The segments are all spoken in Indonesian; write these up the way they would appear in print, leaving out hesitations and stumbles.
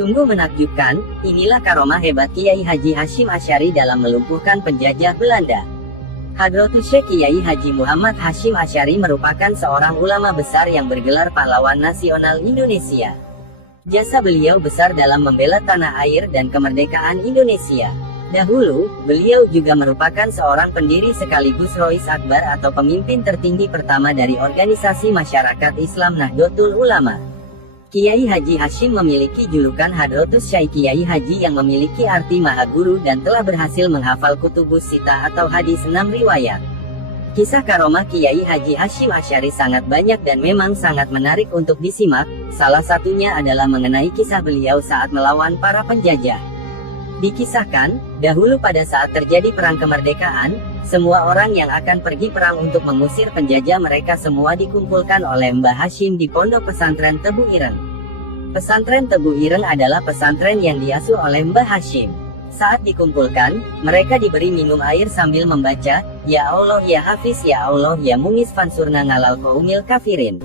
Sungguh menakjubkan, inilah karomah hebat Kiai Haji Hasyim Asy'ari dalam melumpuhkan penjajah Belanda. Hadratus Syekh Kiai Haji Muhammad Hasyim Asy'ari merupakan seorang ulama besar yang bergelar pahlawan nasional Indonesia. Jasa beliau besar dalam membela tanah air dan kemerdekaan Indonesia. Dahulu, beliau juga merupakan seorang pendiri sekaligus Rois Akbar atau pemimpin tertinggi pertama dari organisasi masyarakat Islam Nahdlatul Ulama. Kiai Haji Hasyim memiliki julukan Hadratus Syekh Kiai Haji yang memiliki arti Maha Guru dan telah berhasil menghafal Kutubus Sittah atau hadis 6 riwayat. Kisah karomah Kiai Haji Hasyim Asy'ari sangat banyak dan memang sangat menarik untuk disimak, salah satunya adalah mengenai kisah beliau saat melawan para penjajah. Dikisahkan, dahulu pada saat terjadi perang kemerdekaan, semua orang yang akan pergi perang untuk mengusir penjajah mereka semua dikumpulkan oleh Mbah Hasyim di Pondok Pesantren Tebu Ireng. Pesantren Tebu Ireng adalah pesantren yang diasuh oleh Mbah Hasyim. Saat dikumpulkan, mereka diberi minum air sambil membaca, Ya Allah ya Hafiz ya Allah ya Mu'izz fansurna ngalal qaumil kafirin.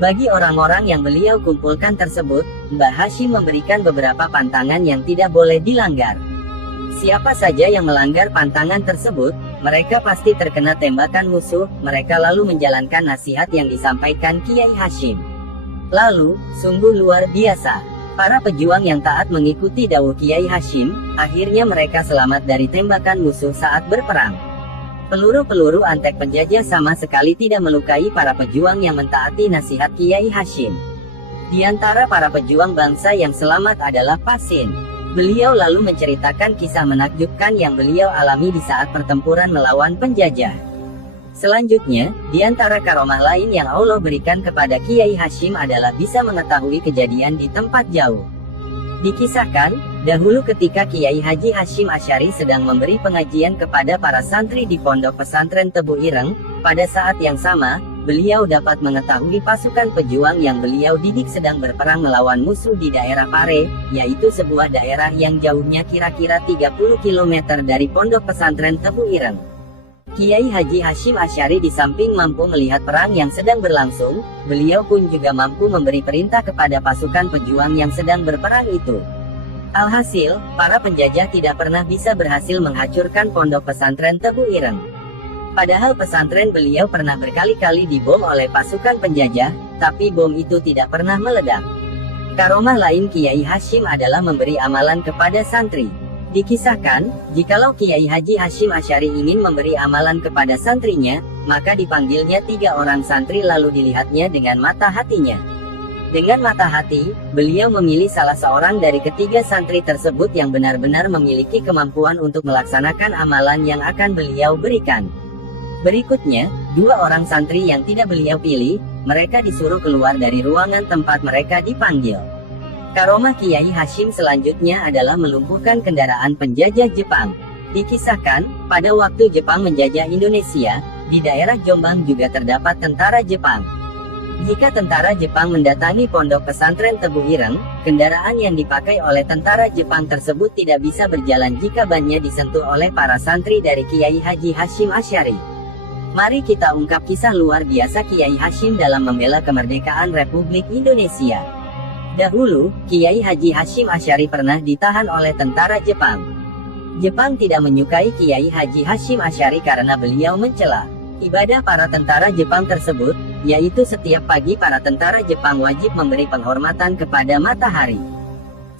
Bagi orang-orang yang beliau kumpulkan tersebut, Mbah Hasyim memberikan beberapa pantangan yang tidak boleh dilanggar. Siapa saja yang melanggar pantangan tersebut, mereka pasti terkena tembakan musuh. Mereka lalu menjalankan nasihat yang disampaikan Kiai Hasyim. Lalu, sungguh luar biasa. Para pejuang yang taat mengikuti dawuh Kiai Hasyim, akhirnya mereka selamat dari tembakan musuh saat berperang. Peluru-peluru antek penjajah sama sekali tidak melukai para pejuang yang mentaati nasihat Kiai Hasyim. Di antara para pejuang bangsa yang selamat adalah Pak Sin. Beliau lalu menceritakan kisah menakjubkan yang beliau alami di saat pertempuran melawan penjajah. Selanjutnya, di antara karomah lain yang Allah berikan kepada Kiai Hasyim adalah bisa mengetahui kejadian di tempat jauh. Dikisahkan, dahulu ketika Kiai Haji Hasyim Asy'ari sedang memberi pengajian kepada para santri di Pondok Pesantren Tebu Ireng, pada saat yang sama, beliau dapat mengetahui pasukan pejuang yang beliau didik sedang berperang melawan musuh di daerah Pare, yaitu sebuah daerah yang jauhnya kira-kira 30 km dari Pondok Pesantren Tebu Ireng. Kiai Haji Hasyim Asy'ari di samping mampu melihat perang yang sedang berlangsung, beliau pun juga mampu memberi perintah kepada pasukan pejuang yang sedang berperang itu. Alhasil, para penjajah tidak pernah bisa berhasil menghancurkan Pondok Pesantren Tebu Ireng. Padahal pesantren beliau pernah berkali-kali dibom oleh pasukan penjajah, tapi bom itu tidak pernah meledak. Karomah lain Kiai Hasyim adalah memberi amalan kepada santri. Dikisahkan, jikalau Kiai Haji Hasyim Asy'ari ingin memberi amalan kepada santrinya, maka dipanggilnya 3 orang santri lalu dilihatnya dengan mata hatinya. Dengan mata hati, beliau memilih salah seorang dari ketiga santri tersebut yang benar-benar memiliki kemampuan untuk melaksanakan amalan yang akan beliau berikan. Berikutnya, 2 orang santri yang tidak beliau pilih, mereka disuruh keluar dari ruangan tempat mereka dipanggil. Karomah Kiai Hasyim selanjutnya adalah melumpuhkan kendaraan penjajah Jepang. Dikisahkan, pada waktu Jepang menjajah Indonesia, di daerah Jombang juga terdapat tentara Jepang. Jika tentara Jepang mendatangi Pondok Pesantren Tebu Ireng, kendaraan yang dipakai oleh tentara Jepang tersebut tidak bisa berjalan jika bannya disentuh oleh para santri dari Kiai Haji Hasyim Asy'ari. Mari kita ungkap kisah luar biasa Kiai Hasyim dalam membela kemerdekaan Republik Indonesia. Dahulu, Kiai Haji Hasyim Asy'ari pernah ditahan oleh tentara Jepang. Jepang tidak menyukai Kiai Haji Hasyim Asy'ari karena beliau mencela ibadah para tentara Jepang tersebut, yaitu setiap pagi para tentara Jepang wajib memberi penghormatan kepada matahari.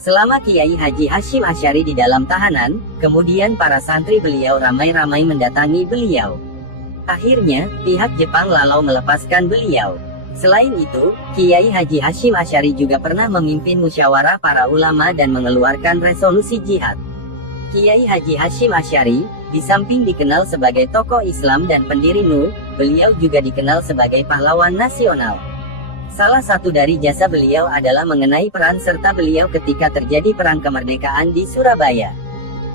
Selama Kiai Haji Hasyim Asy'ari di dalam tahanan, kemudian para santri beliau ramai-ramai mendatangi beliau. Akhirnya, pihak Jepang lalu melepaskan beliau. Selain itu, Kiai Haji Hasyim Asy'ari juga pernah memimpin musyawarah para ulama dan mengeluarkan resolusi jihad. Kiai Haji Hasyim Asy'ari, di samping dikenal sebagai tokoh Islam dan pendiri NU, beliau juga dikenal sebagai pahlawan nasional. Salah satu dari jasa beliau adalah mengenai peran serta beliau ketika terjadi perang kemerdekaan di Surabaya.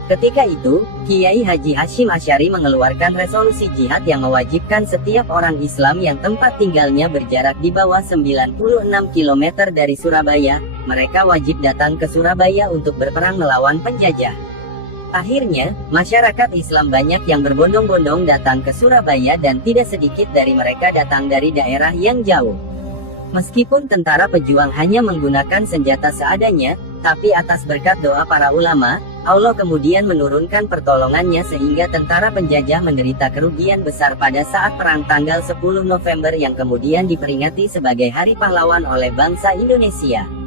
Ketika itu, Kiai Haji Hasyim Asy'ari mengeluarkan resolusi jihad yang mewajibkan setiap orang Islam yang tempat tinggalnya berjarak di bawah 96 km dari Surabaya, mereka wajib datang ke Surabaya untuk berperang melawan penjajah. Akhirnya, masyarakat Islam banyak yang berbondong-bondong datang ke Surabaya dan tidak sedikit dari mereka datang dari daerah yang jauh. Meskipun tentara pejuang hanya menggunakan senjata seadanya, Tapi atas berkat doa para ulama, Allah kemudian menurunkan pertolongannya sehingga tentara penjajah menderita kerugian besar pada saat perang tanggal 10 November yang kemudian diperingati sebagai Hari Pahlawan oleh bangsa Indonesia.